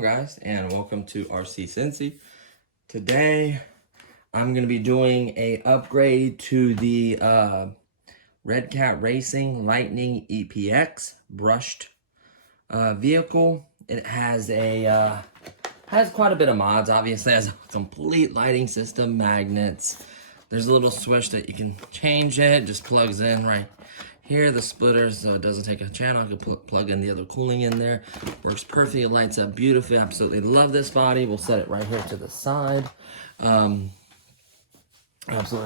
on, guys, and welcome to RC Cincy. Today I'm going to be doing a upgrade to the Redcat Racing Lightning EPX brushed vehicle. It has quite a bit of mods. Obviously, it has a complete lighting system, magnets. There's a little switch that you can change it. Just plugs in right here, the splitters, so it doesn't take a channel. I can plug in the other cooling in there. Works perfectly, it lights up beautifully. Absolutely love this body. We'll set it right here to the side. Absolutely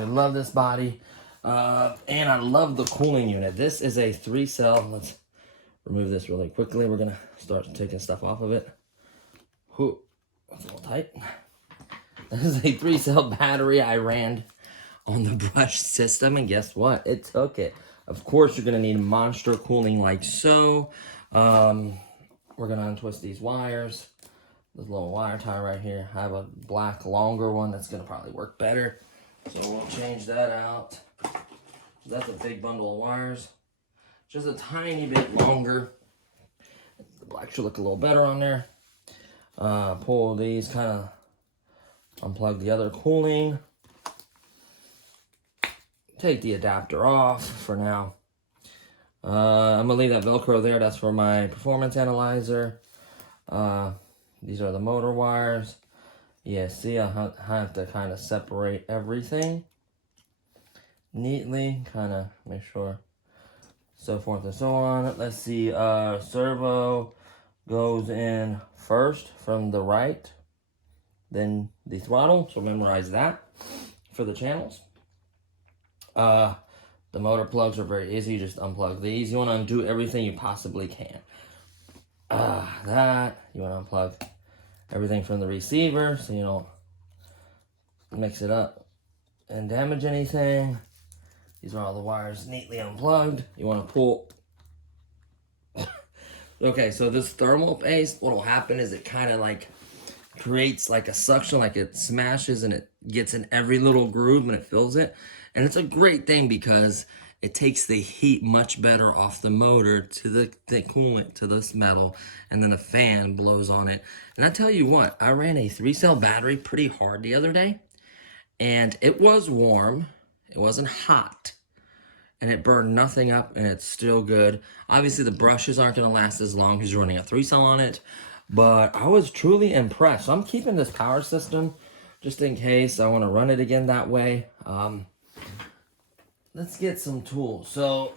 love this body. And I love the cooling unit. This is a 3-cell. Let's remove this really quickly. We're gonna start taking stuff off of it. Whew, that's a little tight. This is a 3-cell battery I ran on the brush system, and guess what? It took it. Of course, you're going to need monster cooling like so. We're going to untwist these wires. This little wire tie right here. I have a black, longer one that's going to probably work better. So we'll change that out. That's a big bundle of wires. Just a tiny bit longer. The black should look a little better on there. Pull these, kind of unplug the other cooling. Take the adapter off for now. I'm gonna leave that Velcro there. That's for my performance analyzer. These are the motor wires. Yeah, see, I have to kind of separate everything neatly, kind of make sure, so forth and so on. Let's see, servo goes in first from the right, then the throttle, so memorize that for the channels. The motor plugs are very easy. You just unplug these. You want to undo everything you possibly can. That, you want to unplug everything from the receiver so you don't mix it up and damage anything. These are all the wires neatly unplugged. You want to pull. Okay, so this thermal paste, what will happen is it kind of like creates like a suction, like it smashes and it gets in every little groove and it fills it. And it's a great thing because it takes the heat much better off the motor to the coolant, to this metal, and then the fan blows on it. And I tell you what, I ran a 3-cell battery pretty hard the other day, and it was warm, it wasn't hot, and it burned nothing up, and it's still good. Obviously, the brushes aren't going to last as long because you're running a 3-cell on it, but I was truly impressed. So I'm keeping this power system just in case I want to run it again that way. Let's get some tools. So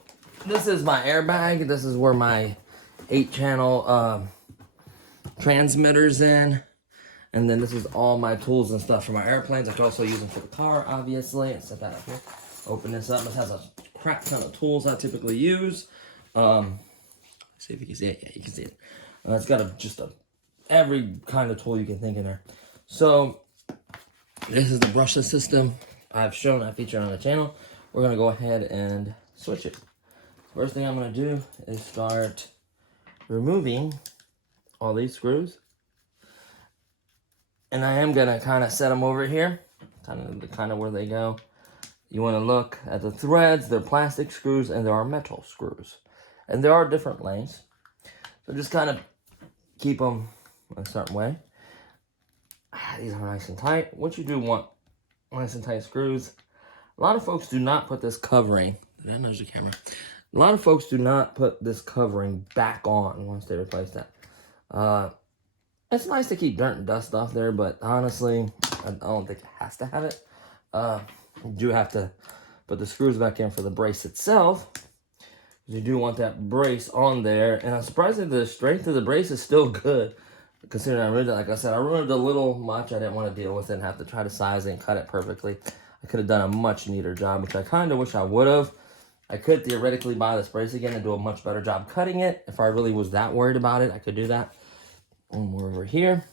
this is my airbag. This is where my 8-channel transmitter's in. And then this is all my tools and stuff for my airplanes. I could also use them for the car, obviously. And set that up here. Open this up. This has a crap ton of tools I typically use. See if you can see it. Yeah, you can see it. It's got every kind of tool you can think in there. So this is the brushless system I featured on the channel. We're going to go ahead and switch it. First thing I'm going to do is start removing all these screws. And I am going to kind of set them over here, kind of where they go. You want to look at the threads. They're plastic screws and there are metal screws. And there are different lengths. So just kind of keep them a certain way. These are nice and tight. What you do want nice and tight screws. A lot of folks do not put this covering. Did I nudge the camera? A lot of folks do not put this covering back on once they replace that. It's nice to keep dirt and dust off there, but honestly, I don't think it has to have it. You do have to put the screws back in for the brace itself. You do want that brace on there, and I'm surprised that the strength of the brace is still good. Considering I ruined it, like I said, I ruined it a little much. I didn't want to deal with it and have to try to size it and cut it perfectly. I could have done a much neater job, which I kind of wish I would have. I could theoretically buy this brace again and do a much better job cutting it. If I really was that worried about it, I could do that. One more over here.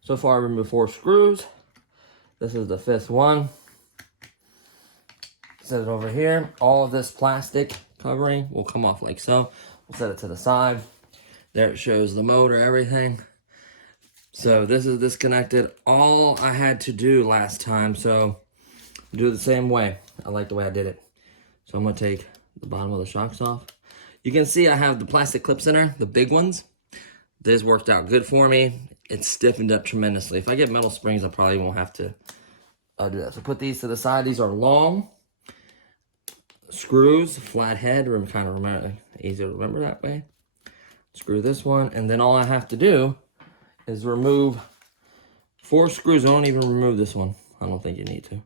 So far, I removed 4 screws. This is the 5th one. Set it over here. All of this plastic covering will come off like so. We'll set it to the side. There it shows the motor, everything. So this is disconnected. All I had to do last time, so do it the same way. I like the way I did it. So I'm going to take the bottom of the shocks off. You can see I have the plastic clips in there, the big ones. This worked out good for me. it's stiffened up tremendously. If I get metal springs, I probably won't have to do that. So put these to the side. These are long screws, flat head, kind of remember, easy to remember that way. Screw this one, and then all I have to do is remove 4 screws. I don't even remove this one. I don't think you need to.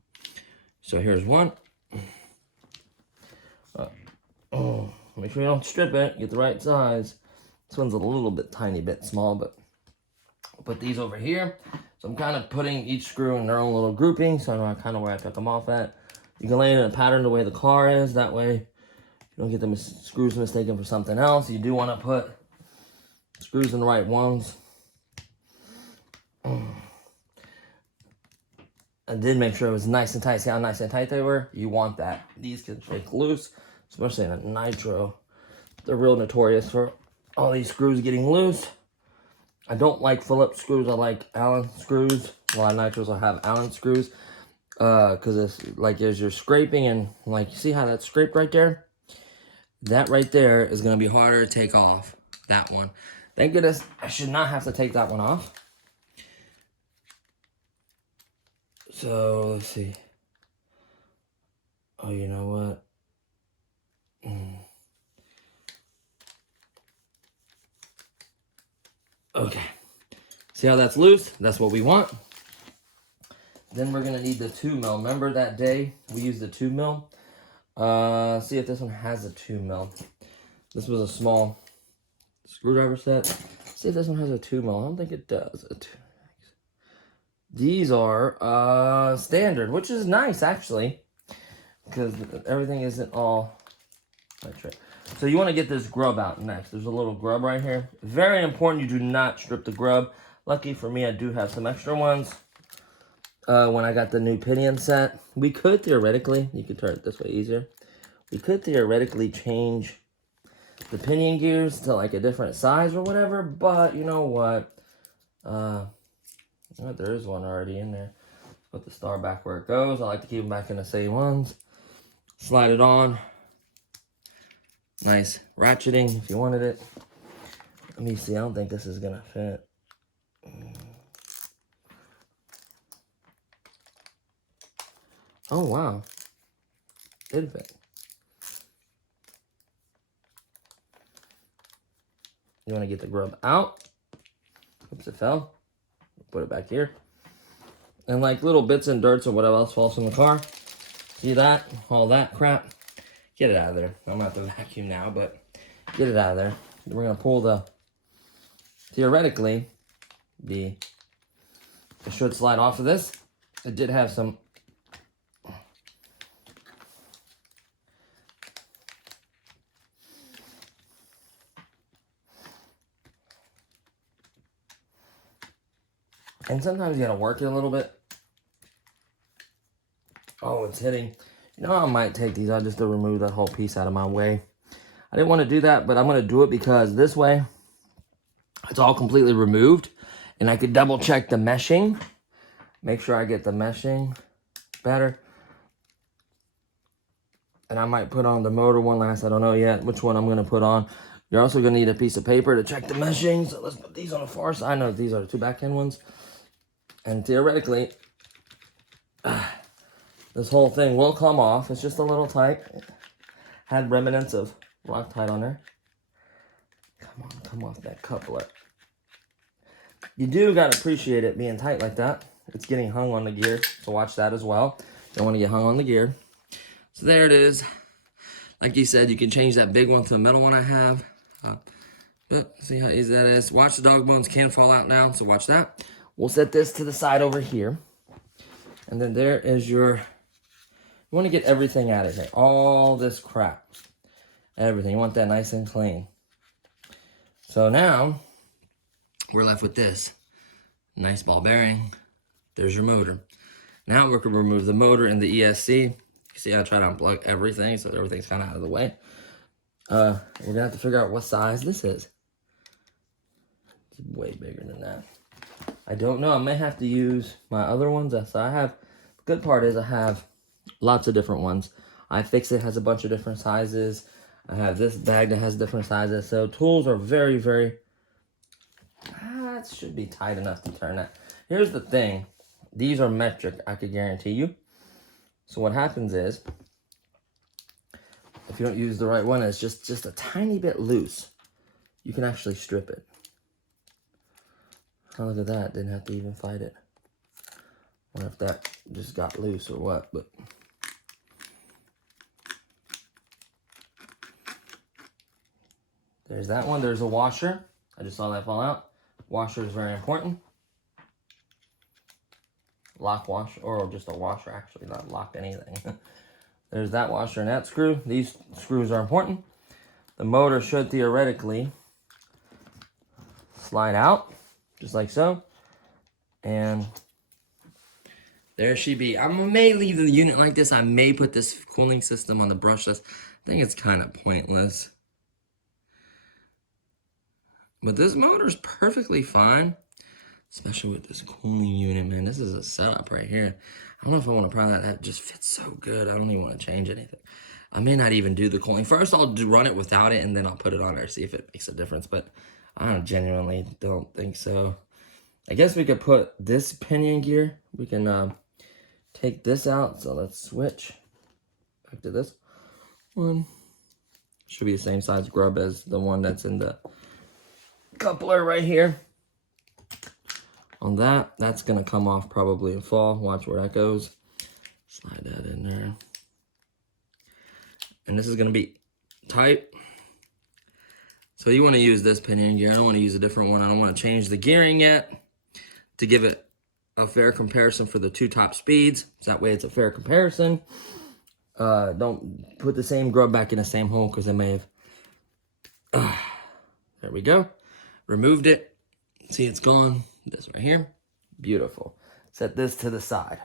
So here's one. Make sure you don't strip it. Get the right size. This one's a little bit, tiny bit small, but I'll put these over here. So I'm kind of putting each screw in their own little grouping, so I know kind of where I took them off at. You can lay it in a pattern the way the car is. That way you don't get the screws mistaken for something else. You do want to put screws in the right ones. I did make sure it was nice and tight. See how nice and tight they were? You want that. These can shake loose, especially in a nitro. They're real notorious for all these screws getting loose. I don't like Phillips screws. I like Allen screws. Well, on nitros I have Allen screws. Because it's like as you're scraping and like, you see how that's scraped right there? That right there is going to be harder to take off. That one. Thank goodness I should not have to take that one off. So, let's see. Oh, you know what? Okay. See how that's loose? That's what we want. Then we're going to need the 2mm. Remember that day we used the 2mm? See if this one has a 2mm. This was a small screwdriver set. See if this one has a 2mm. I don't think it does. These are standard, which is nice actually, because everything isn't all right. So you want to get this grub out next. There's a little grub right here. Very important, you do not strip the grub. Lucky for me, I do have some extra ones. When I got the new pinion set, we could theoretically, you could turn it this way easier. We could theoretically change the pinion gears to like a different size or whatever, but you know what? There is one already in there. Put the star back where it goes. I like to keep them back in the same ones. Slide it on. Nice ratcheting if you wanted it. Let me see. I don't think this is gonna fit. Oh wow, did fit. You want to get the grub out. Oops, it fell. Put it back here. And like little bits and dirts or whatever else falls from the car. See that? All that crap. Get it out of there. I'm gonna have to vacuum now, but get it out of there. We're gonna pull the, theoretically, it should slide off of this. It did have some and sometimes you gotta work it a little bit. Oh, it's hitting. You know, I might take these out just to remove that whole piece out of my way. I didn't want to do that, but I'm going to do it because this way, it's all completely removed. And I could double check the meshing. Make sure I get the meshing better. And I might put on the motor one last. I don't know yet which one I'm going to put on. You're also going to need a piece of paper to check the meshing. So let's put these on the far side. I know these are the 2 back end ones. And theoretically, this whole thing will come off. It's just a little tight. It had remnants of Loctite on there. Come on, come off that couplet. You do gotta appreciate it being tight like that. It's getting hung on the gear, so watch that as well. Don't want to get hung on the gear. So there it is. Like you said, you can change that big one to the metal one I have. But see how easy that is. Watch the dog bones can fall out now, so watch that. We'll set this to the side over here. And then there is your, you want to get everything out of here. All this crap. Everything. You want that nice and clean. So now, we're left with this. Nice ball bearing. There's your motor. Now we're going to remove the motor and the ESC. You see, I try to unplug everything, so everything's kind of out of the way. We're going to have to figure out what size this is. It's way bigger than that. I don't know. I may have to use my other ones. So I have, the good part is I have lots of different ones. iFixit has a bunch of different sizes. I have this bag that has different sizes. So tools are very, very That should be tight enough to turn that. Here's the thing. These are metric, I could guarantee you. So what happens is, if you don't use the right one, it's just a tiny bit loose. You can actually strip it. Oh, look at that. Didn't have to even fight it. I wonder if that just got loose or what, but... There's that one. There's a washer. I just saw that fall out. Washer is very important. Lock washer, or just a washer, actually, not lock anything. There's that washer and that screw. These screws are important. The motor should theoretically slide out, just like so. And there she be. I may leave the unit like this. I may put this cooling system on the brushless. I think it's kind of pointless. But this motor is perfectly fine. Especially with this cooling unit, man. This is a setup right here. I don't know if I want to pry that. That just fits so good. I don't even want to change anything. I may not even do the cooling. First, I'll run it without it, and then I'll put it on there, see if it makes a difference. But I genuinely don't think so. I guess we could put this pinion gear. We can take this out. So let's switch back to this one. Should be the same size grub as the one that's in the coupler right here. On that, that's going to come off probably in fall. Watch where that goes. Slide that in there. And this is going to be tight. So you want to use this pinion gear. I don't want to use a different one. I don't want to change the gearing yet to give it a fair comparison for the two top speeds. So that way it's a fair comparison. Don't put the same grub back in the same hole because it may have... there we go. Removed it. See, it's gone. This right here. Beautiful. Set this to the side.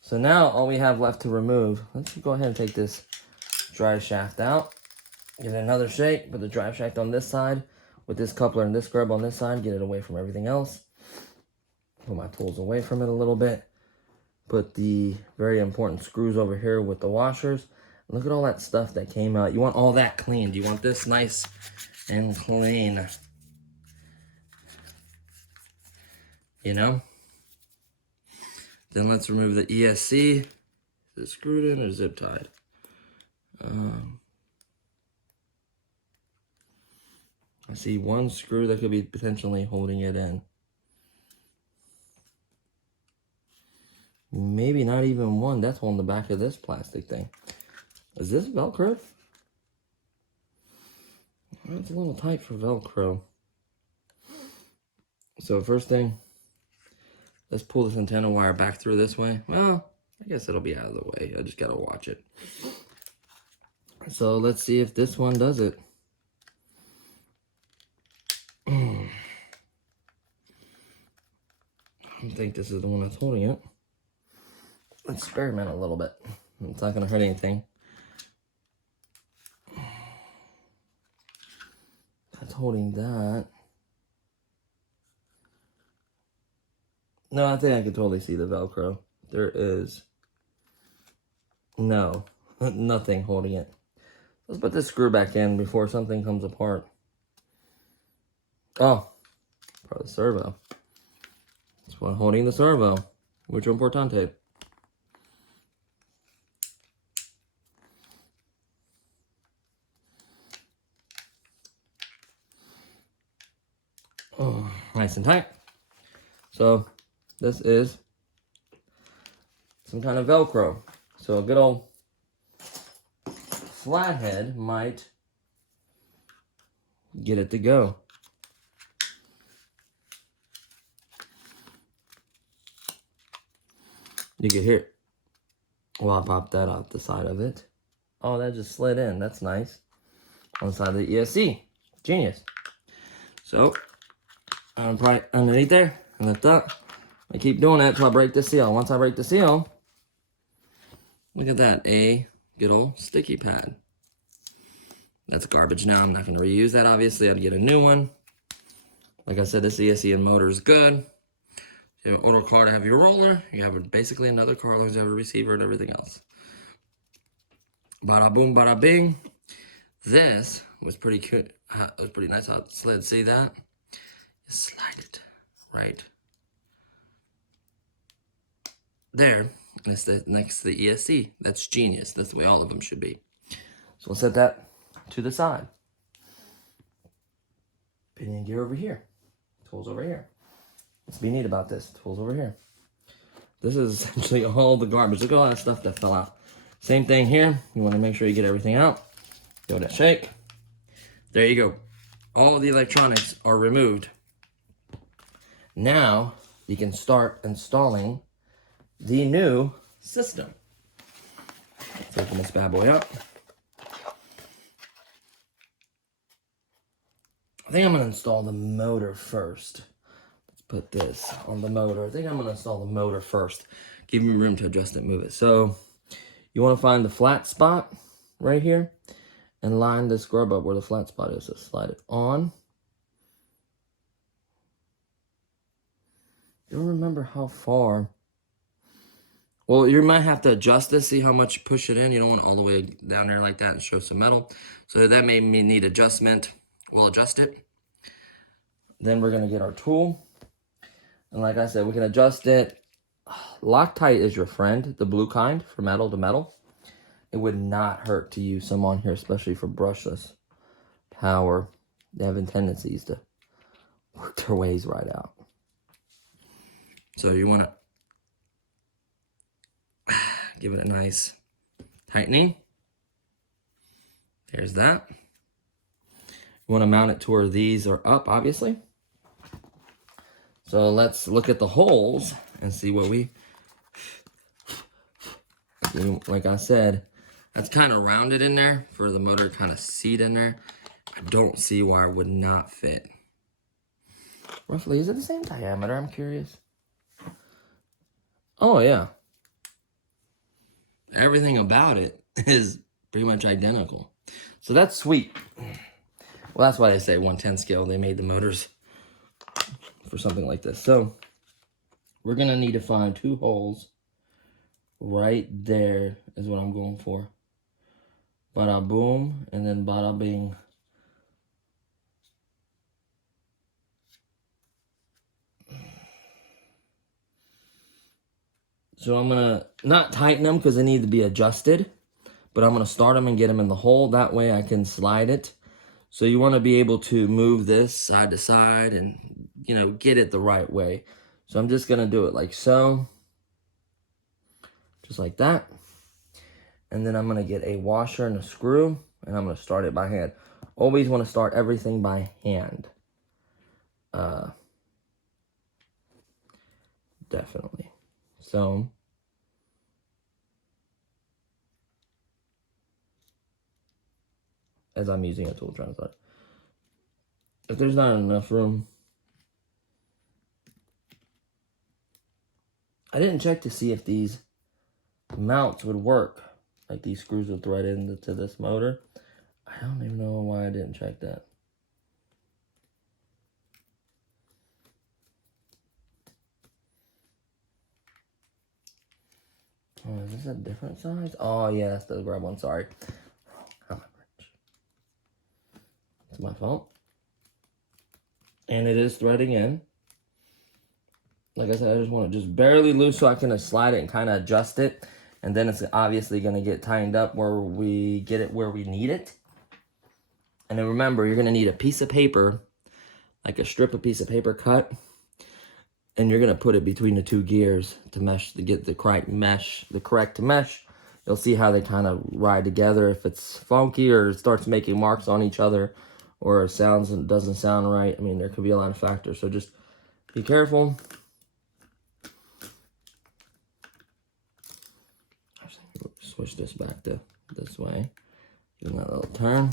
So now all we have left to remove, let's go ahead and take this drive shaft out. Give it another shake. Put the drive shaft on this side with this coupler and this grub on this side. Get it away from everything else. Put my tools away from it a little bit. Put the very important screws over here with the washers. Look at all that stuff that came out. You want all that cleaned. You want this nice and clean. You know? Then let's remove the ESC. Is it screwed in or zip tied? I see one screw that could be potentially holding it in. Maybe not even one. That's holding the back of this plastic thing. Is this Velcro? It's a little tight for Velcro. So first thing, let's pull this antenna wire back through this way. Well, I guess it'll be out of the way. I just gotta watch it. So let's see if this one does it. I don't think this is the one that's holding it. Let's experiment a little bit. It's not gonna hurt anything. That's holding that. No, I think I can totally see the Velcro. There is no, nothing holding it. Let's put this screw back in before something comes apart. Oh, probably the servo. That's what holding the servo. Mucho importante. Oh, nice and tight. So this is some kind of Velcro. So a good old flathead might get it to go. You can hear it. Well, I popped that off the side of it. Oh, that just slid in. That's nice. On the side of the ESC. Genius. So, I'm right underneath there and lift up. I keep doing that until I break the seal. Once I break the seal, look at that, a good old sticky pad. That's garbage now. I'm not going to reuse that, obviously. I'd get a new one. Like I said, this ESC and motor is good. You have an older car to have your roller. You have basically another car as long as you have a receiver and everything else. Bada boom, bada bing. This was pretty cute. It was pretty nice how it slid. See that? you slide it right there. And it's next to the ESC. That's genius. That's the way all of them should be. So we'll set that to the side. Pinion gear over here. Tools over here. What's be neat about this? Tools over here. This is essentially all the garbage. Look at all that stuff that fell out. Same thing here. You want to make sure you get everything out. Give it a shake. There you go. All the electronics are removed. Now you can start installing the new system. Let's open this bad boy up. I think I'm going to install the motor first. Let's put this on the motor. I think I'm going to install the motor first. Give me room to adjust it, move it. So you want to find the flat spot right here and line this grub up where the flat spot is. So slide it on. Don't remember how far. Well, you might have to adjust this, see how much you push it in. You don't want it all the way down there like that and show some metal. So that may need adjustment. We'll adjust it. Then we're going to get our tool. And like I said, we can adjust it. Loctite is your friend, the blue kind, for metal to metal. It would not hurt to use some on here, especially for brushless power. They have tendencies to work their ways right out. So you want to give it a nice tightening. There's that. You want to mount it to where these are up, obviously. So let's look at the holes and see what we... Like I said, that's kind of rounded in there for the motor kind of seat in there. I don't see why it would not fit. Roughly, is it the same diameter? I'm curious. Oh, yeah. Everything about it is pretty much identical. So that's sweet. Well, that's why they say 1/10 scale. They made the motors for something like this. So we're going to need to find 2 holes right there is what I'm going for. Bada boom, and then bada bing. So I'm going to not tighten them because they need to be adjusted, but I'm going to start them and get them in the hole. That way I can slide it. So you want to be able to move this side to side and, you know, get it the right way. So I'm just going to do it like so. Just like that. And then I'm going to get a washer and a screw, and I'm going to start it by hand. Always want to start everything by hand. Definitely. So as I'm using a tool trying to start. If there's not enough room, I didn't check to see if these mounts would work. Like these screws would thread into this motor. I don't even know why I didn't check that. Oh, is this a different size? Oh, yeah, that's the grab one. Sorry. It's my fault. And it is threading in. Like I said, I just want it just barely loose so I can slide it and kind of adjust it. And then it's obviously going to get tightened up where we get it where we need it. And then remember, you're going to need a piece of paper, like a strip of piece of paper cut. And you're going to put it between the 2 gears to mesh, to get the correct mesh. You'll see how they kind of ride together. If it's funky or it starts making marks on each other or it sounds and doesn't sound right. I mean, there could be a lot of factors. So just be careful. Switch this back to this way. Give that little turn.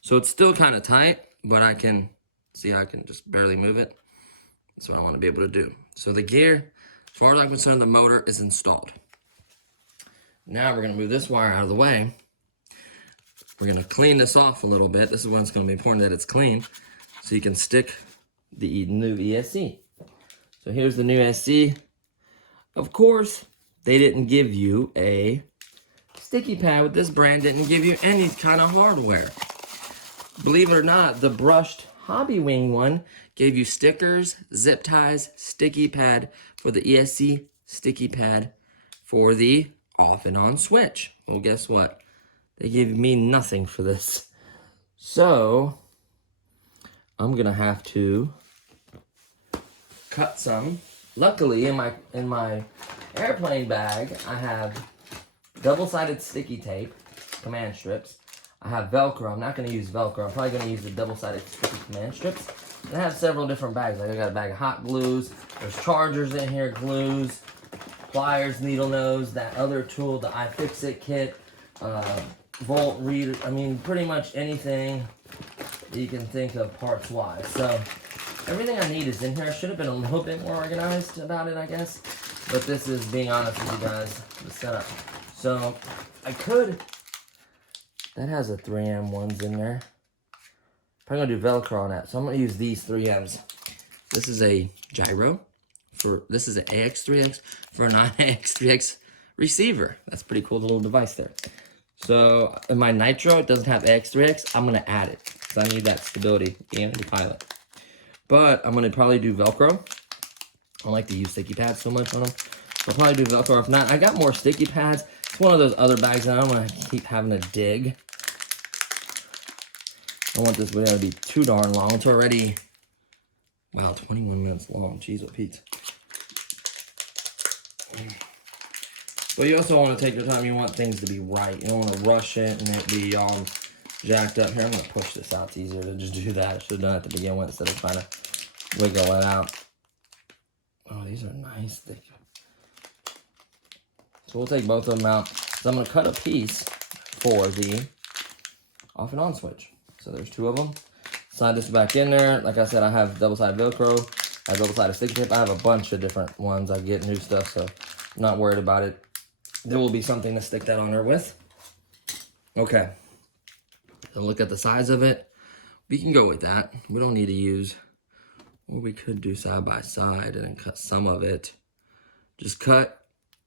So it's still kind of tight, but I can see I can just barely move it. That's what I want to be able to do. So the gear, as far as I'm concerned, the motor is installed. Now we're going to move this wire out of the way. We're going to clean this off a little bit. This is when it's going to be important that it's clean, so you can stick the new ESC. So here's the new ESC. Of course, they didn't give you a sticky pad with this brand, didn't give you any kind of hardware. Believe it or not, the brushed Hobby Wing one gave you stickers, zip ties, sticky pad for the ESC, sticky pad for the off and on switch. Well, guess what? They gave me nothing for this. So, I'm gonna have to cut some. Luckily, in my airplane bag, I have double-sided sticky tape, command strips. I have Velcro. I'm not going to use Velcro. I'm probably going to use the double-sided sticky command strips. And I have several different bags. Like I got a bag of hot glues. There's chargers in here, glues, pliers, needle nose, that other tool, the iFixit kit, volt reader. I mean, pretty much anything you can think of parts-wise. So everything I need is in here. I should have been a little bit more organized about it, I guess. But this is, being honest with you guys, the setup. So I could... That has a 3M ones in there. Probably gonna do Velcro on that. So I'm gonna use these 3Ms. This is a gyro. This is an AX3X for a non-AX3X receiver. That's pretty cool, the little device there. So in my Nitro, it doesn't have AX3X. I'm gonna add it because I need that stability and the pilot. But I'm gonna probably do Velcro. I don't like to use sticky pads so much on them. I'll probably do Velcro. If not, I got more sticky pads. It's one of those other bags that I don't want to keep having to dig. I don't want this video to be too darn long. It's already, wow, 21 minutes long. Jeez, what Pete. But you also want to take your time. You want things to be right. You don't want to rush it and it be jacked up. Here, I'm going to push this out. It's easier to just do that. I should have done it to begin with instead of trying to wiggle it out. Oh, these are nice, thick. So we'll take both of them out. So I'm going to cut a piece for the off and on switch. So there's two of them. Slide this back in there. Like I said, I have double-sided Velcro. I have double-sided sticky tape. I have a bunch of different ones. I get new stuff, so I'm not worried about it. There will be something to stick that on there with. Okay. So look at the size of it. We can go with that. We don't need to use, or we could do side by side and then cut some of it. Just cut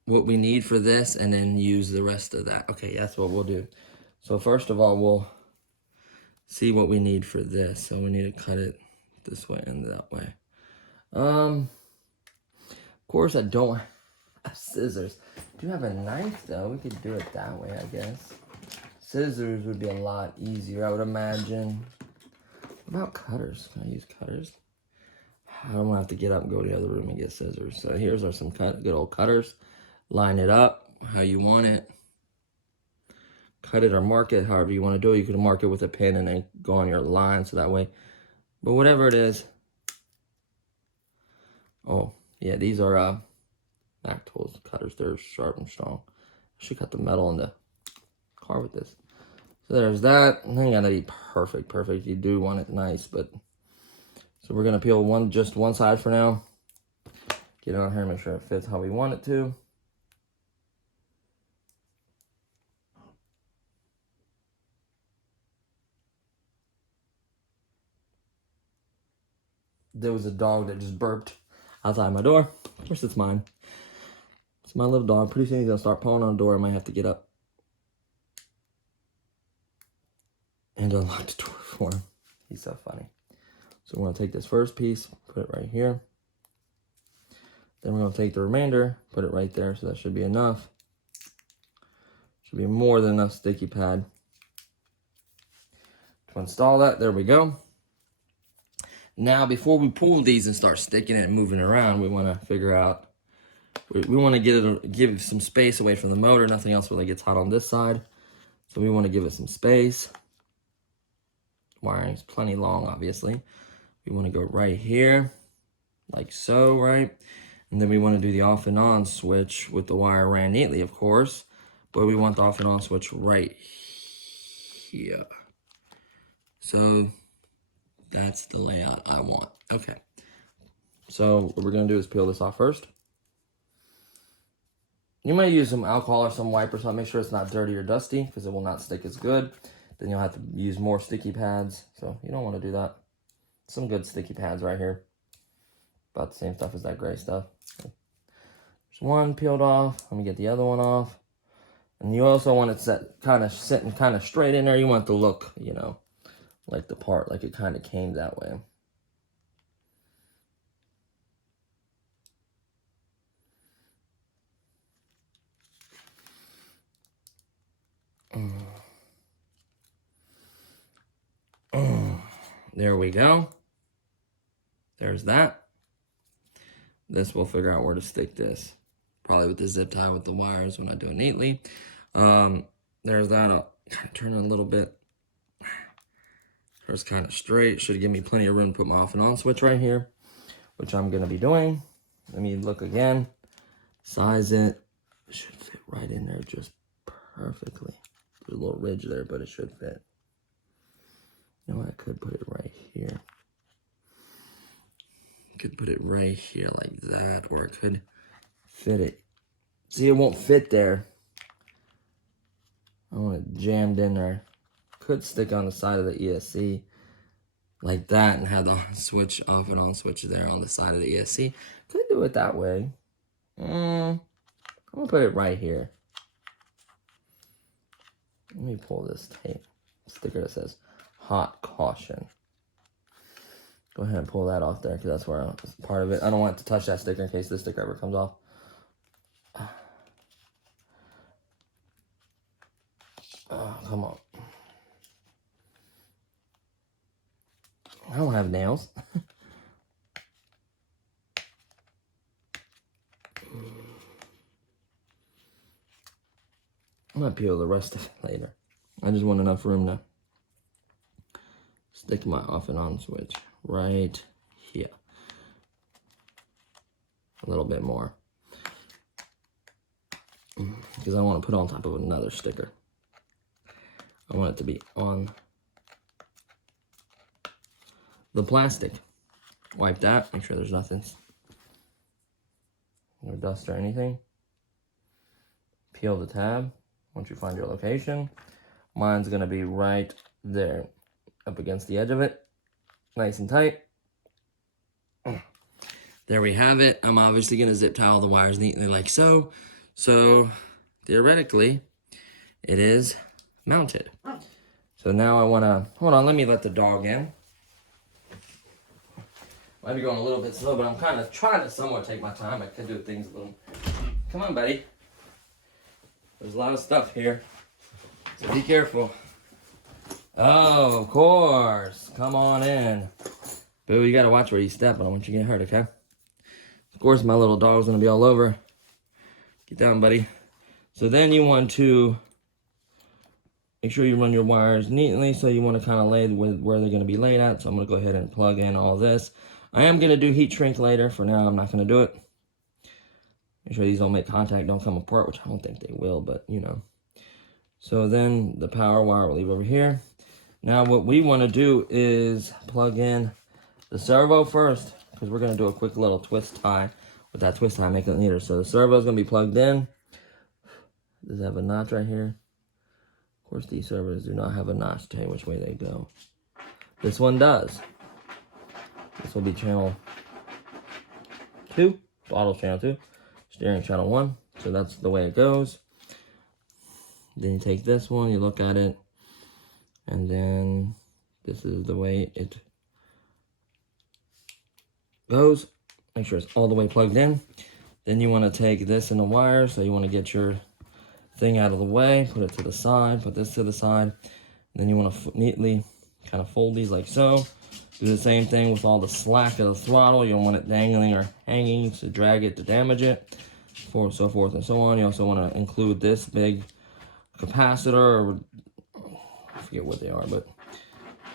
what we need for this and then use the rest of that. Okay, that's what we'll do. So first of all, we'll see what we need for this. So we need to cut it this way and that way. Of course I don't have scissors. I do have a knife though. We could do it that way, I guess. Scissors would be a lot easier, I would imagine. What about cutters? Can I use cutters? I don't want to have to get up and go to the other room and get scissors. So here's some good old cutters. Line it up how you want it. Cut it or mark it however you want to do it. You could mark it with a pen and then go on your line so that way. But whatever it is. Oh, yeah, these are Mac Tools cutters. They're sharp and strong. I should cut the metal in the car with this. So there's that. It ain't gotta be perfect. You do want it nice, but so we're gonna peel just one side for now. Get it on here, make sure it fits how we want it to. There was a dog that just burped outside my door. Of course, it's mine. It's my little dog. Pretty soon he's gonna start pawing on the door. I might have to get up and unlock the door for him. He's so funny. So we're gonna take this first piece, put it right here. Then we're gonna take the remainder, put it right there. So that should be enough. Should be more than enough sticky pad to install that. There we go. Now, before we pull these and start sticking it and moving it around, we want to figure out, we want to give some space away from the motor. Nothing else really gets hot on this side. So we want to give it some space. Wiring is plenty long, obviously. We want to go right here, like so, right? And then we want to do the off and on switch with the wire ran neatly, of course. But we want the off and on switch right here. So that's the layout I want. Okay. So what we're going to do is peel this off first. You might use some alcohol or some wipe or something. Make sure it's not dirty or dusty because it will not stick as good. Then you'll have to use more sticky pads. So you don't want to do that. Some good sticky pads right here. About the same stuff as that gray stuff. There's one peeled off. Let me get the other one off. And you also want it sitting kind of straight in there. You want it to look, you know, like the part, like it kind of came that way. There we go. There's that. This we'll figure out where to stick this. Probably with the zip tie with the wires when I do it neatly. There's that. I'll kind of turn it a little bit. It's kind of straight. Should give me plenty of room to put my off and on switch right here, which I'm going to be doing. Let me look again. Size it. It should fit right in there just perfectly. There's a little ridge there, but it should fit. You know, I could put it right here. Could put it right here like that, or I could fit it. See, it won't fit there. I want it jammed in there. Could stick on the side of the ESC like that and have the switch off and on switch there on the side of the ESC. Could do it that way. I'm gonna put it right here. Let me pull this tape sticker that says hot caution. Go ahead and pull that off there because that's where that's part of it. I don't want to touch that sticker in case this sticker ever comes off. Oh, come on. I don't have nails. I'm gonna peel the rest of it later. I just want enough room to stick my off and on switch right here. A little bit more. Because I want to put it on top of another sticker. I want it to be on the plastic. Wipe that, make sure there's nothing. No dust or anything. Peel the tab once you find your location. Mine's gonna be right there, up against the edge of it. Nice and tight. There we have it. I'm obviously gonna zip tie all the wires neatly like so. So theoretically, it is mounted. So now I wanna, hold on, let me let the dog in. Might be going a little bit slow, but I'm kind of trying to somewhat take my time. I could do things a little. Come on, buddy. There's a lot of stuff here, so be careful. Oh, of course. Come on in. Boo, you gotta watch where you step. I don't want you to get hurt, okay? Of course, my little dog's gonna be all over. Get down, buddy. So then you want to make sure you run your wires neatly. So you want to kind of lay with where they're gonna be laid at. So I'm gonna go ahead and plug in all this. I am gonna do heat shrink later. For now, I'm not gonna do it. Make sure these don't make contact, don't come apart, which I don't think they will, but you know. So then the power wire we'll leave over here. Now what we want to do is plug in the servo first, because we're going to do a quick little twist tie. With that twist tie, make it neater. So the servo is going to be plugged in. Does it have a notch right here? Of course, these servos do not have a notch. Tell you which way they go. This one does. This will be channel 2, throttle channel 2, steering channel 1. So that's the way it goes. Then you take this one, you look at it, and then this is the way it goes. Make sure it's all the way plugged in. Then you want to take this in the wire, so you want to get your thing out of the way, put it to the side, put this to the side. Then you want to neatly kind of fold these like so. Do the same thing with all the slack of the throttle. You don't want it dangling or hanging to drag it to damage it, so forth and so on. You also want to include this big capacitor, or I forget what they are, but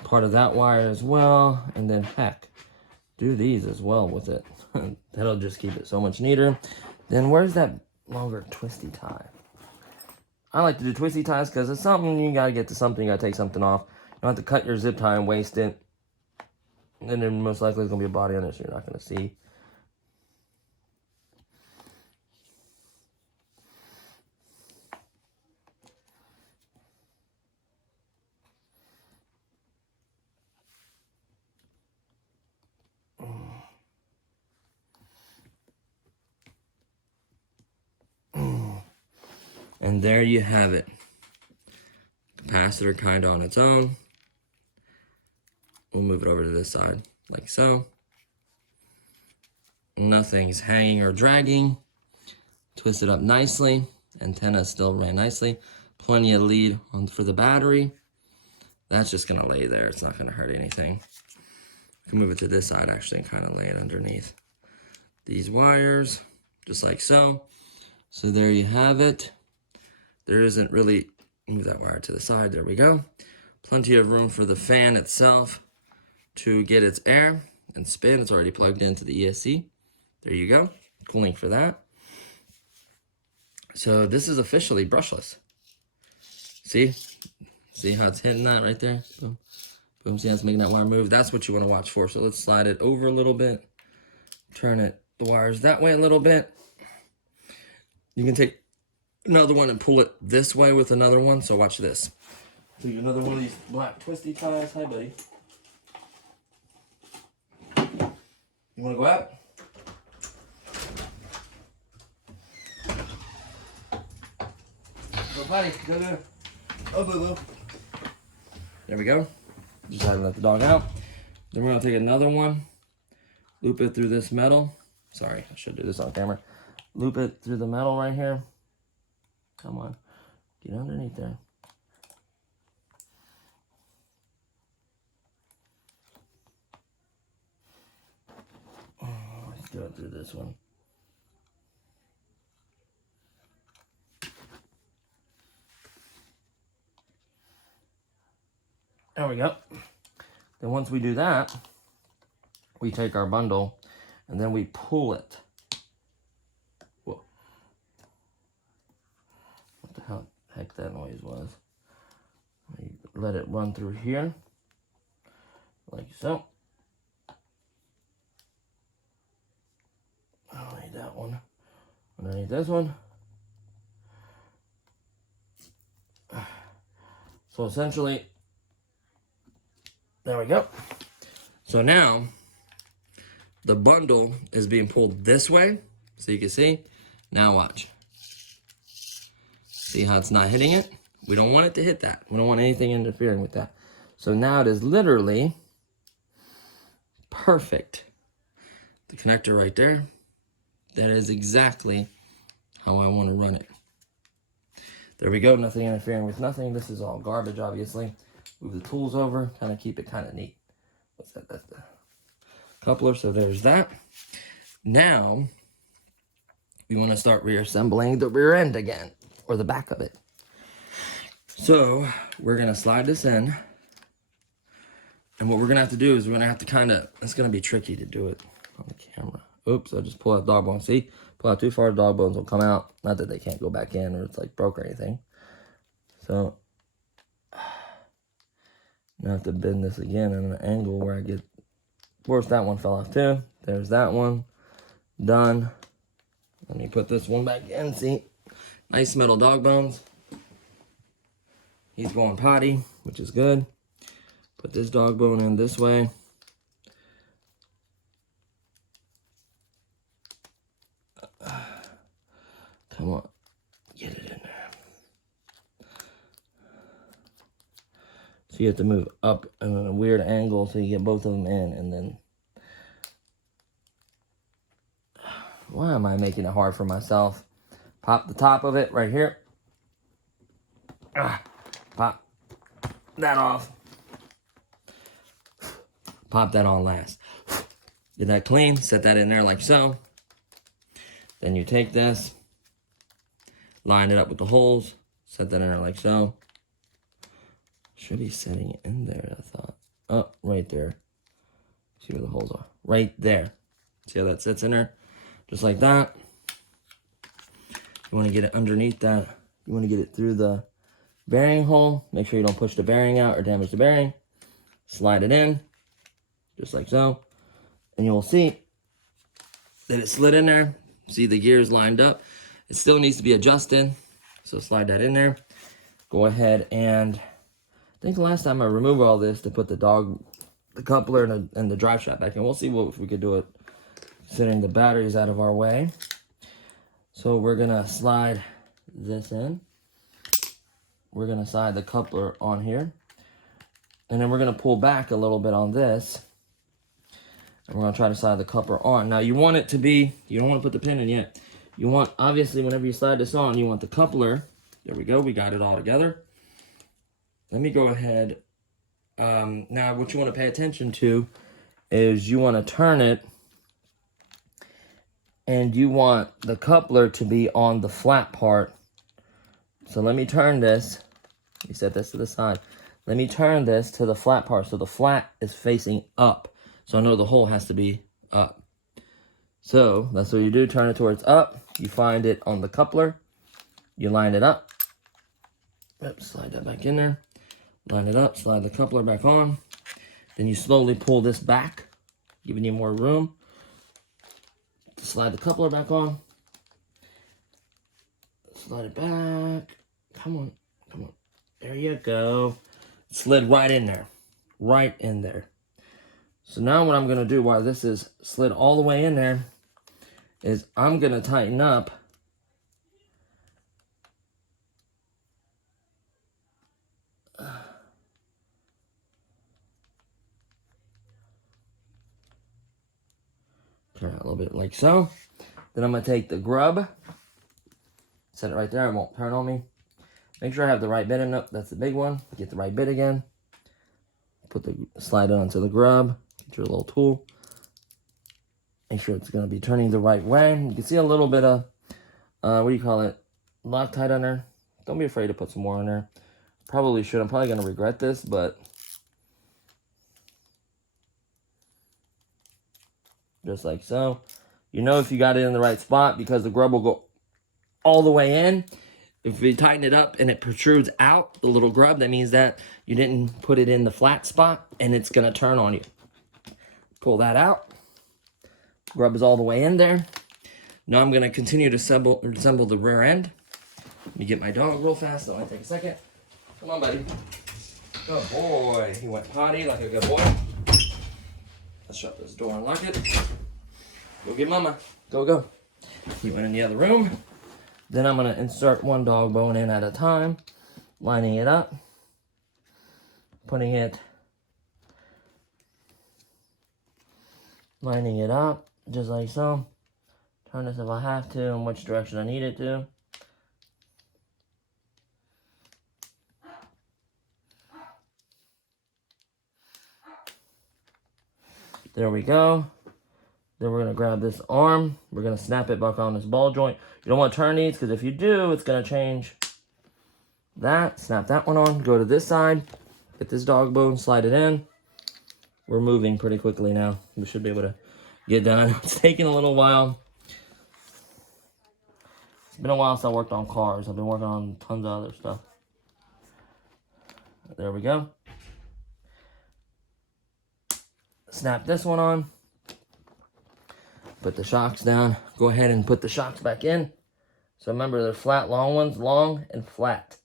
part of that wire as well. And then heck, do these as well with it. That'll just keep it so much neater. Then where's that longer twisty tie? I like to do twisty ties because it's something you gotta get to something, you gotta take something off. You don't have to cut your zip tie and waste it. And then there most likely is gonna be a body on it, so you're not gonna see. And there you have it. Capacitor kind of on its own. we'll move it over to this side, like so. Nothing's hanging or dragging. Twist it up nicely. Antenna still ran nicely. Plenty of lead for the battery. That's just gonna lay there. It's not gonna hurt anything. I can move it to this side actually and kind of lay it underneath these wires, just like so. So there you have it. There isn't really, move that wire to the side, there we go. Plenty of room for the fan itself to get its air and spin. It's already plugged into the ESC. There you go, cooling for that. So this is officially brushless. See how it's hitting that right there? Boom, boom, see how it's making that wire move? That's what you wanna watch for. So let's slide it over a little bit, turn it, the wires that way a little bit. You can take another one and pull it this way with another one, so watch this. Take another one of these black twisty ties. Hi, buddy. You wanna go out? Go, buddy, go. Oh, boo-boo. There we go. Just had to let the dog out. Then we're gonna take another one, loop it through this metal. Sorry, I should do this on camera. Loop it through the metal right here. Come on, get underneath there. Let's go through this one. There we go. Then once we do that, we take our bundle and then we pull it. Whoa. What the heck that noise was? We let it run through here, like so. Underneath that one. Underneath this one. So essentially, there we go. So now, the bundle is being pulled this way, so you can see. Now watch. See how it's not hitting it? We don't want it to hit that. We don't want anything interfering with that. So now it is literally perfect. The connector right there. That is exactly how I want to run it. There we go, nothing interfering with nothing. This is all garbage, obviously. Move the tools over, kind of keep it kind of neat. What's that? That's the coupler, so there's that. Now, we want to start reassembling the rear end again, or the back of it. So, we're going to slide this in. And what we're going to have to do is we're going to have to kind of, it's going to be tricky to do it on the camera. Oops, I just pull out the dog bone. See? Pull out too far, the dog bones will come out. Not that they can't go back in or it's like broke or anything. So, I have to bend this again in an angle where I get, of course that one fell off too. There's that one, done. Let me put this one back in, see? Nice metal dog bones. He's going potty, which is good. Put this dog bone in this way. Come on, get it in there. So you have to move up in a weird angle so you get both of them in, and then... Why am I making it hard for myself? Pop the top of it right here. Pop that off. Pop that on last. Get that clean, set that in there like so. Then you take this, line it up with the holes, set that in there like so. Should be setting it in there, I thought. Oh, right there. See where the holes are. Right there. See how that sits in there? Just like that. You want to get it underneath that. You want to get it through the bearing hole. Make sure you don't push the bearing out or damage the bearing. Slide it in, just like so. And you'll see that it slid in there. See the gears lined up. It still needs to be adjusted. So slide that in there. Go ahead and, I think the last time I removed all this to put the coupler and the drive shaft back in. We'll see if we could do it considering the battery's out of our way. So we're gonna slide this in. We're gonna slide the coupler on here. And then we're going to pull back a little bit on this. And we're going to try to slide the coupler on. Now, you want it to be, you don't want to put the pin in yet. You want, obviously, whenever you slide this on, you want the coupler. There we go. We got it all together. Let me go ahead. Now, what you want to pay attention to is you want to turn it. And you want the coupler to be on the flat part. So let me turn this. Let me set this to the side. Let me turn this to the flat part. So the flat is facing up. So I know the hole has to be up. So that's what you do. Turn it towards up. You find it on the coupler. You line it up. Oops, slide that back in there. Line it up. Slide the coupler back on. Then you slowly pull this back, giving you more room. Slide the coupler back on. Slide it back. Come on. Come on. There you go. Slid right in there. Right in there. So now what I'm going to do while this is slid all the way in there is I'm going to tighten up turn it a little bit like so. Then I'm going to take the grub, set it right there. It won't turn on me. Make sure I have the right bit in it. That's the big one. Get the right bit again. Put the slide onto the grub. Get your little tool. Make sure it's going to be turning the right way. You can see a little bit of, what do you call it? Loctite on there. Don't be afraid to put some more on there. Probably should. I'm probably going to regret this, but just like so. You know if you got it in the right spot because the grub will go all the way in. If you tighten it up and it protrudes out, the little grub, that means that you didn't put it in the flat spot and it's going to turn on you. Pull that out. Grub is all the way in there. Now I'm going to continue to assemble the rear end. Let me get my dog real fast. So I'll take a second. Come on, buddy. Good boy. He went potty like a good boy. Let's shut this door and lock it. Go get mama. Go, go. He went in the other room. Then I'm going to insert one dog bone in at a time. Lining it up. Lining it up. Just like so. Turn this if I have to and which direction I need it to. There we go. Then we're going to grab this arm. We're going to snap it back on this ball joint. You don't want to turn these because if you do, it's going to change that. Snap that one on. Go to this side. Get this dog bone. Slide it in. We're moving pretty quickly now. We should be able to get done. It's taking a little while. It's been a while since I worked on cars. I've been working on tons of other stuff. There we go. Snap this one on. Put the shocks down. Go ahead and put the shocks back in. So remember, they're flat, long ones, long and flat.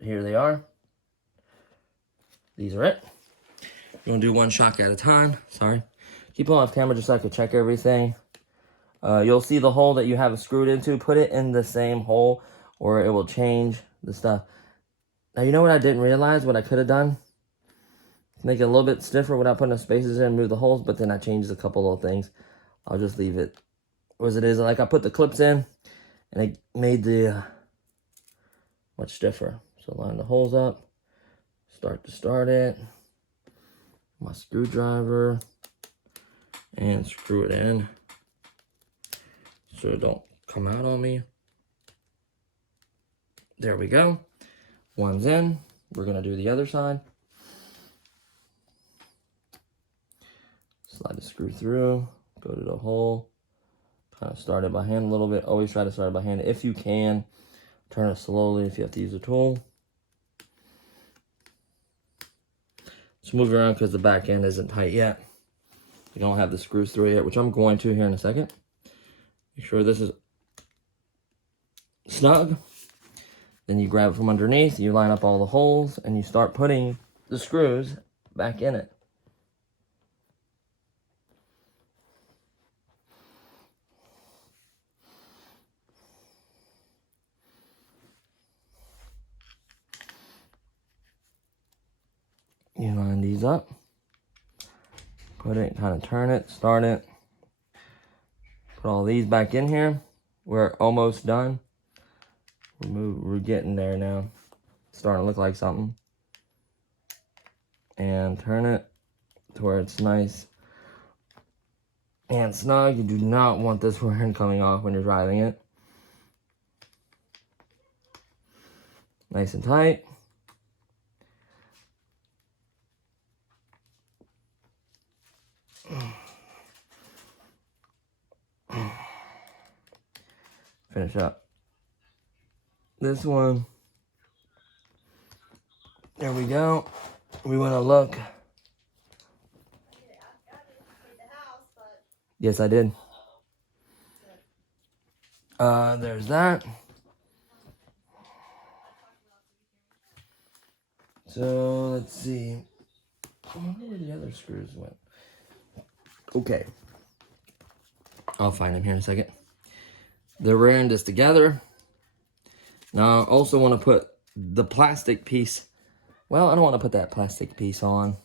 Here they are. These are it. You're going to do one shock at a time. Sorry. Keep it off camera just so I can check everything. You'll see the hole that you have it screwed into. Put it in the same hole or it will change the stuff. Now, you know what I didn't realize? What I could have done? Make it a little bit stiffer without putting the spaces in, move the holes, but then I changed a couple little things. I'll just leave it as it is. Like I put the clips in and it made the much stiffer. So line the holes up, start it. My screwdriver and screw it in so it don't come out on me. There we go. One's in. We're gonna do the other side. Slide the screw through, go to the hole, kind of start it by hand a little bit. Always try to start it by hand if you can. Turn it slowly if you have to use a tool. Just move it around because the back end isn't tight yet. You don't have the screws through yet, which I'm going to here in a second. Make sure this is snug. Then you grab it from underneath, you line up all the holes, and you start putting the screws back in it. You line screws up. Put it, kind of turn it, start it. Put all these back in here. We're almost done. We're getting there now. It's starting to look like something. And turn it to where it's nice and snug. You do not want this rear end coming off when you're driving it. Nice and tight. Finish up this one. There we go. We want to look. Yes, I did. There's that. So let's see. I wonder where the other screws went. Okay. I'll find them here in a second. The rear end is together. Now I also want to put the plastic piece. Well, I don't want to put that plastic piece on.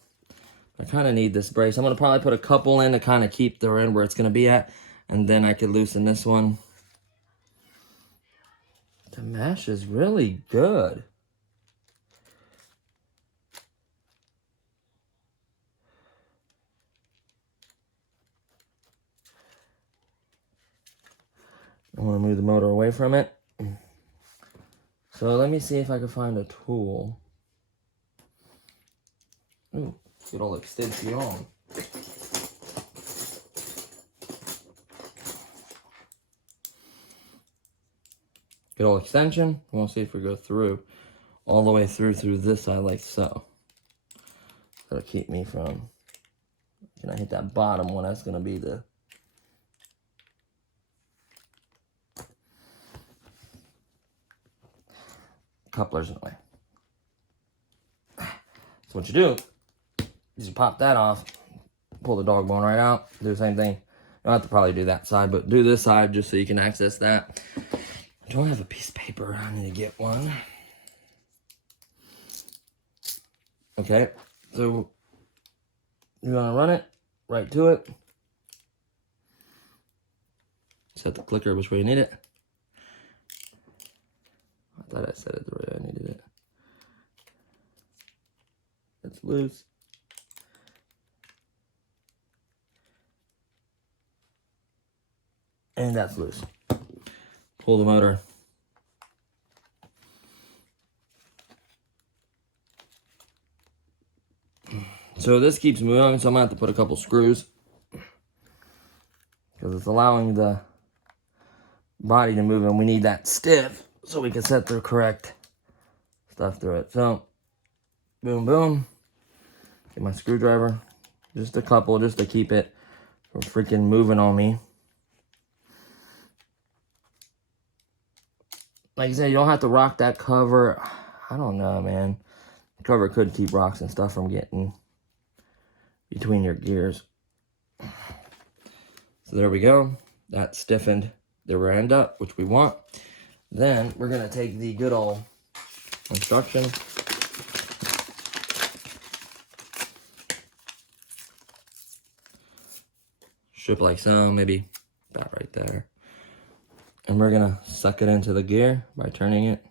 I kind of need this brace. I'm going to probably put a couple in to kind of keep the rear end where it's going to be at. And then I could loosen this one. The mesh is really good. I want to move the motor away from it. So let me see if I can find a tool. Ooh, good old extension. Good old extension. We'll see if we go through all the way through this side like so. That'll keep me from, when I hit that bottom one, that's gonna be the coupler's in the way. So what you do is you pop that off, pull the dog bone right out, do the same thing. You don't have to probably do that side, but do this side just so you can access that. I don't have a piece of paper. I need to get one. Okay, so you want to run it right to it. Set the clicker which way you need it. I thought I set it the way I needed it. It's loose. And that's loose. Pull the motor. So this keeps moving, so I'm gonna have to put a couple screws because it's allowing the body to move, and we need that stiff so we can set the correct stuff through it. So, boom, boom. Get my screwdriver, just a couple, just to keep it from freaking moving on me. Like I said, you don't have to rock that cover. I don't know, man. The cover could keep rocks and stuff from getting between your gears. So there we go. That stiffened the rear end up, which we want. Then we're gonna take the good old instruction. Strip like so, maybe about right there. And we're gonna suck it into the gear by turning it.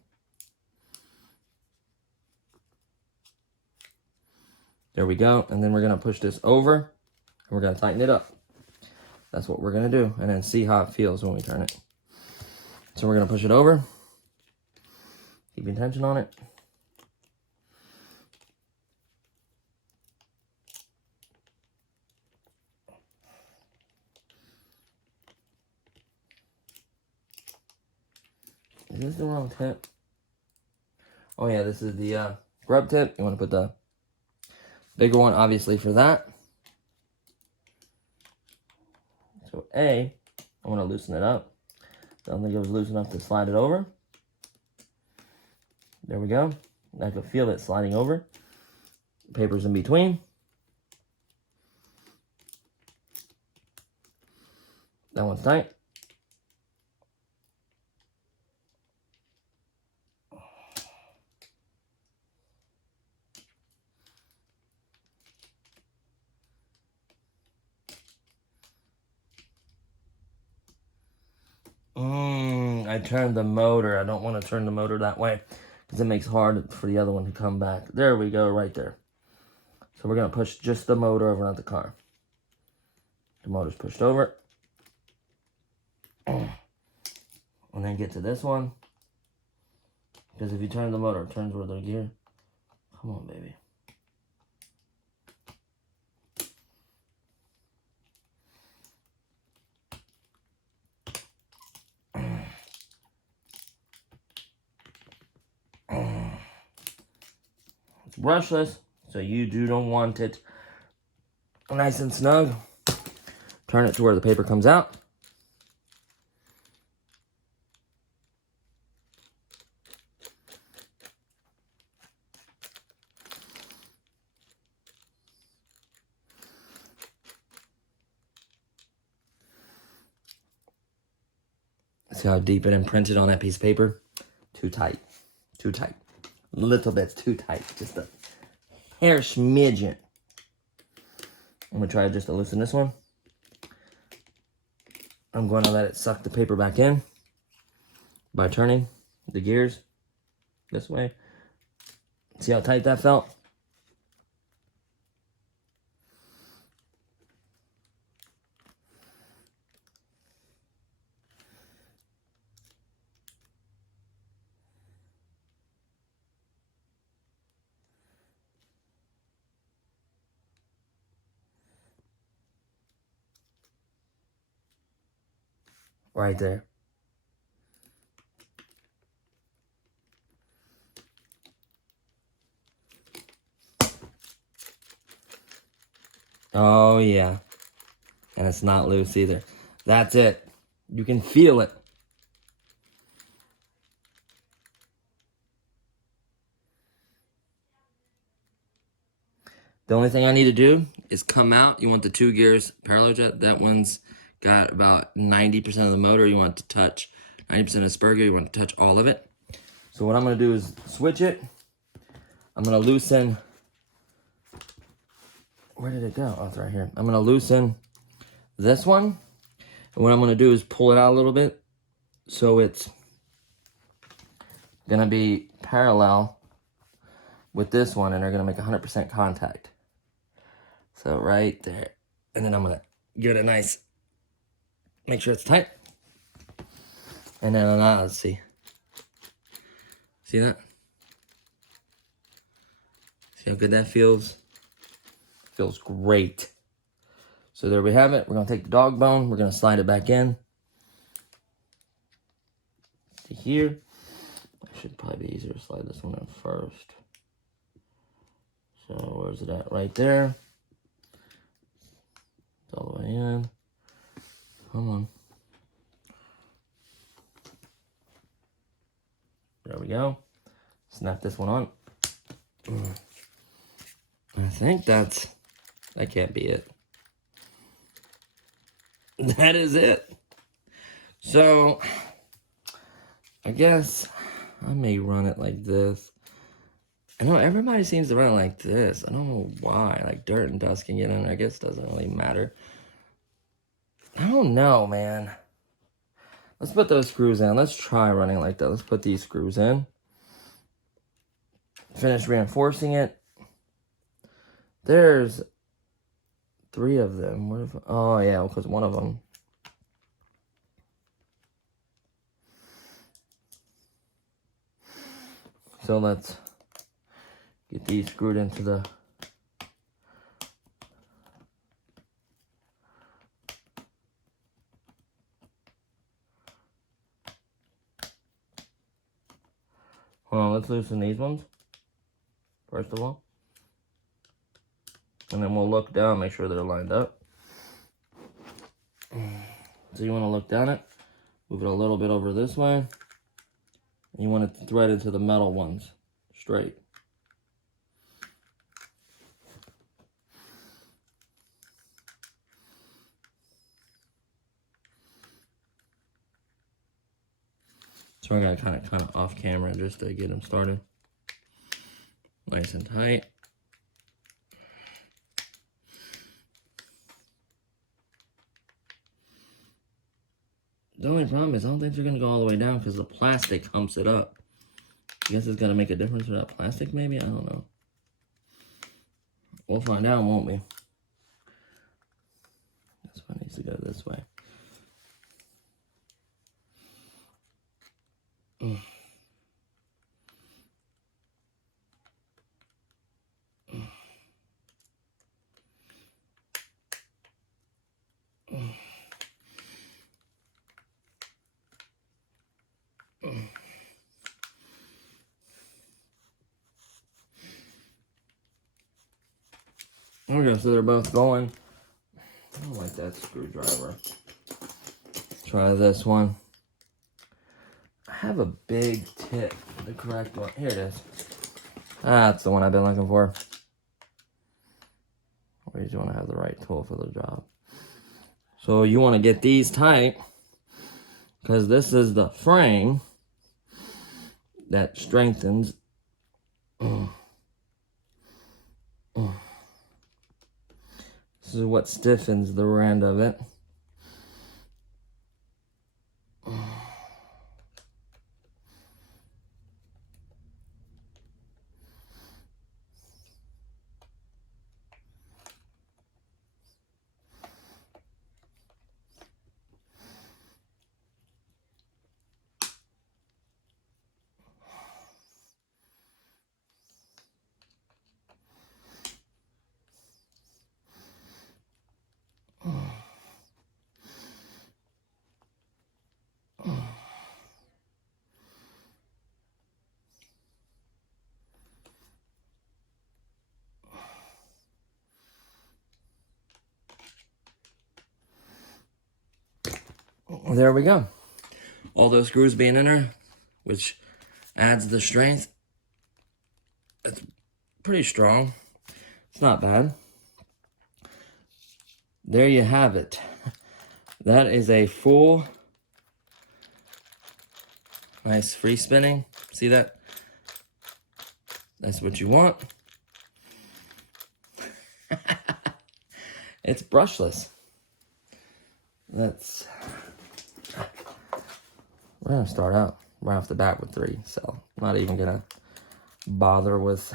There we go. And then we're gonna push this over and we're gonna tighten it up. That's what we're gonna do. And then see how it feels when we turn it. So we're gonna push it over. Keeping tension on it. Is this the wrong tip? Oh yeah, this is the grub tip. You want to put the bigger one, obviously, for that. So I want to loosen it up. Don't think it was loose enough to slide it over. There we go. I can feel it sliding over. Paper's in between. That one's tight. I turned the motor. I don't want to turn the motor that way because it makes it hard for the other one to come back. There we go, right there. So we're going to push just the motor over, not the car. The motor's pushed over. And then get to this one. Because if you turn the motor, it turns with the gear. Come on, baby. It's brushless, so you don't want it nice and snug. Turn it to where the paper comes out. See how deep it imprinted on that piece of paper? Too tight. Too tight. A little bit too tight. Just a hair smidgen. I'm going to try just to loosen this one. I'm going to let it suck the paper back in by turning the gears this way. See how tight that felt? Right there. Oh yeah. And it's not loose either. That's it. You can feel it. The only thing I need to do is come out. You want the 2 gears parallel jet. That one's got about 90% of the motor. You want to touch 90% of spur gear. You want to touch all of it. So what I'm going to do is switch it. I'm going to loosen. Where did it go? Oh, it's right here. I'm going to loosen this one. And what I'm going to do is pull it out a little bit. So it's going to be parallel with this one. And they're going to make 100% contact. So right there. And then I'm going to give it a nice, make sure it's tight. And then let's see. See that? See how good that feels? Feels great. So there we have it. We're going to take the dog bone. We're going to slide it back in. To here. It should probably be easier to slide this one in first. So where's it at? Right there. It's all the way in. Come on. There we go. Snap this one on. I think that can't be it. That is it. So, I guess I may run it like this. I know everybody seems to run it like this. I don't know why. Like dirt and dust can get in there. I guess it doesn't really matter. I don't know, man. Let's put those screws in. Let's try running like that. Let's put these screws in. Finish reinforcing it. There's 3 of them. What if, oh yeah, because one of them. So let's get these screwed into the hold on, let's loosen these ones first of all. And then we'll look down, make sure they're lined up. So you want to look down it, move it a little bit over this way. And you want to thread into the metal ones straight. So I'm going to kind of off camera just to get them started. Nice and tight. The only problem is I don't think they're going to go all the way down because the plastic humps it up. I guess it's going to make a difference with that plastic, maybe? I don't know. We'll find out, won't we? This one needs to go this way. Okay, so they're both going. I don't like that screwdriver. Try this one. I have a big tip, the correct one. Here it is. That's the one I've been looking for. Or you want to have the right tool for the job. So you want to get these tight because this is the frame that strengthens. This is what stiffens the rear end of it. There we go. All those screws being in there, which adds the strength. It's pretty strong. It's not bad. There you have it. That is a full, nice free spinning. See that? That's what you want. It's brushless. We're gonna start out right off the bat with 3 cell. Not even gonna bother with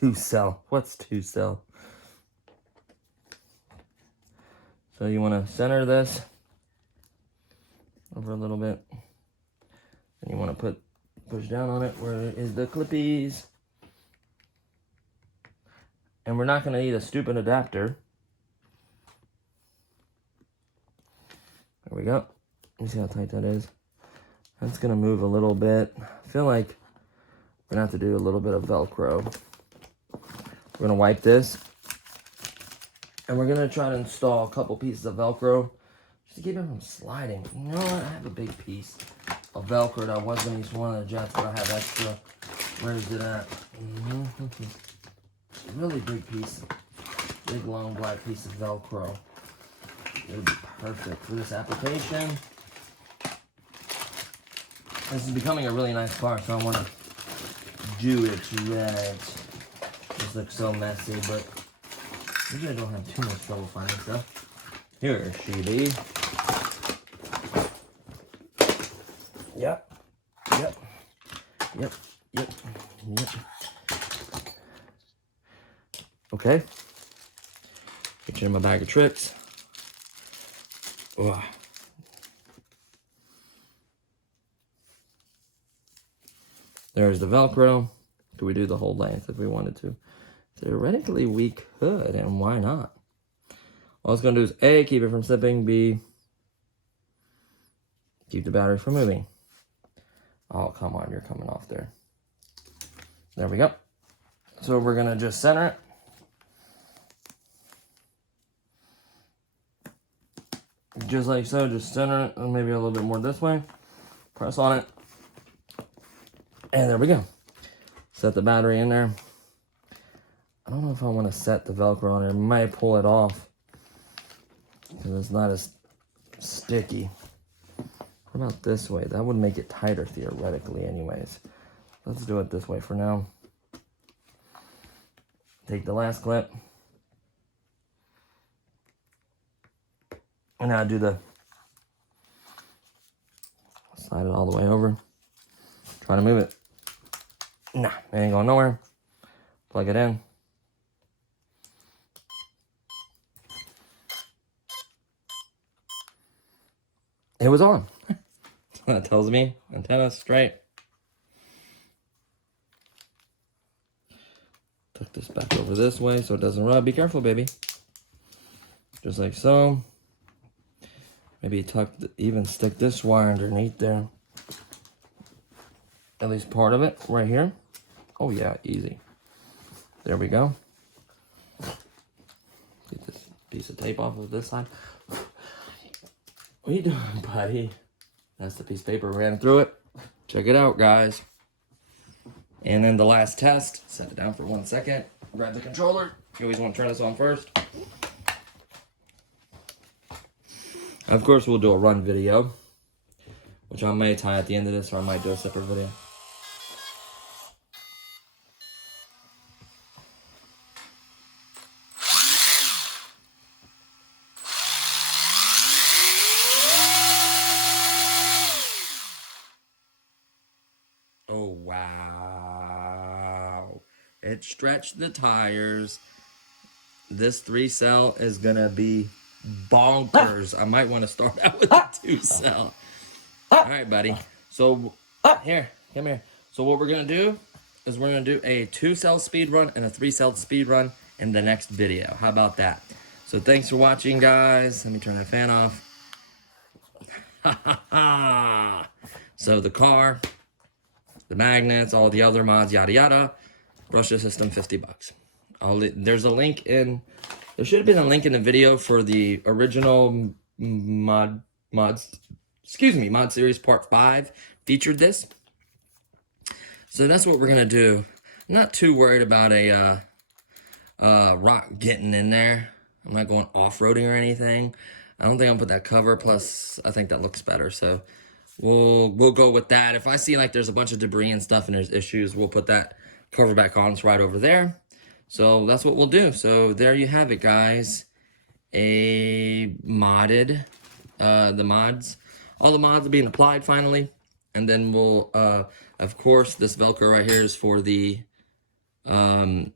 2 cell. What's 2 cell? So you want to center this over a little bit, and you want to push down on it where is the clippies. And we're not going to need a stupid adapter. There we go. You see how tight that is? That's going to move a little bit. I feel like we're going to have to do a little bit of Velcro. We're going to wipe this. And we're going to try to install a couple pieces of Velcro just to keep it from sliding. You know what? I have a big piece of Velcro that was going to use one of the jets, but I have extra. Where is it at? Really big piece. Big, long, black piece of Velcro. It would be perfect for this application. This is becoming a really nice car, so I want to do it right. This looks so messy, but usually I don't have too much trouble finding stuff. Here, Sheedy. Yep. Okay. Get you in my bag of tricks. Ugh. There's the Velcro. Could we do the whole length if we wanted to? Theoretically, we could, and why not? All it's going to do is A, keep it from slipping, B, keep the battery from moving. Oh, come on, you're coming off there. There we go. So we're going to just center it. Just like so, just center it, and maybe a little bit more this way. Press on it. And there we go. Set the battery in there. I don't know if I want to set the Velcro on it. I might pull it off because it's not as sticky. What about this way? That would make it tighter theoretically anyways. Let's do it this way for now. Take the last clip. And now do the Slide it all the way over. Try to move it. Nah, it ain't going nowhere. Plug it in. It was on. That tells me antenna straight. Tuck this back over this way so it doesn't rub. Be careful, baby. Just like so. Maybe even stick this wire underneath there. At least part of it right here. Oh yeah, easy. There we go. Get this piece of tape off of this side. What are you doing, buddy? That's the piece of paper ran through it. Check it out, guys. And then the last test. Set it down for 1 second. Grab the controller. You always want to turn this on first. Of course, we'll do a run video, which I may tie at the end of this, or I might do a separate video. Oh, wow. It stretched the tires. This 3-cell is going to be bonkers. I might want to start out with a 2-cell. All right, buddy. So, here, come here. So what we're going to do is we're going to do a 2-cell speed run and a 3-cell speed run in the next video. How about that? So thanks for watching, guys. Let me turn the fan off. So the car, the magnets, all the other mods, yada yada. Brushless system, $50. There's a link in. There should have been a link in the video for the original mod series part 5 featured this. So that's what we're gonna do. I'm not too worried about a rock getting in there. I'm not going off-roading or anything. I don't think I'll put that cover. Plus, I think that looks better. So we'll go with that. If I see like there's a bunch of debris and stuff and there's issues, we'll put that cover back on. It's right over there. So that's what we'll do. So there you have it, guys. A modded, the mods. All the mods are being applied finally. And then we'll, of course, this Velcro right here is for the data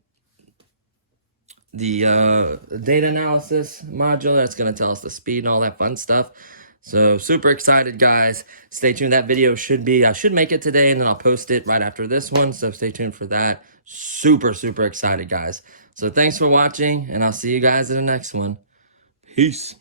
analysis module. That's going to tell us the speed and all that fun stuff. So super excited, guys. Stay tuned. That video should be, I should make it today, and then I'll post it right after this one. So stay tuned for that. Super excited, guys. So thanks for watching, and I'll see you guys in the next one. Peace.